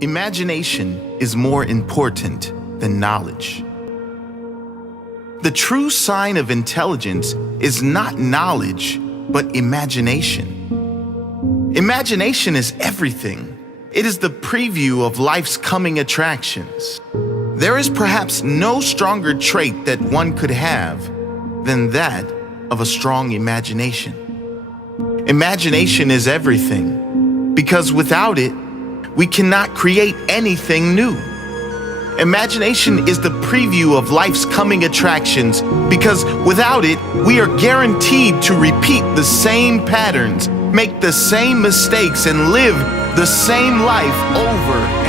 Imagination is more important than knowledge. The true sign of intelligence is not knowledge, but imagination. Imagination is everything. It is the preview of life's coming attractions. There is perhaps no stronger trait that one could have than that of a strong imagination. Imagination is everything, because without it, we cannot create anything new. Imagination is the preview of life's coming attractions, because without it, we are guaranteed to repeat the same patterns, make the same mistakes, and live the same life over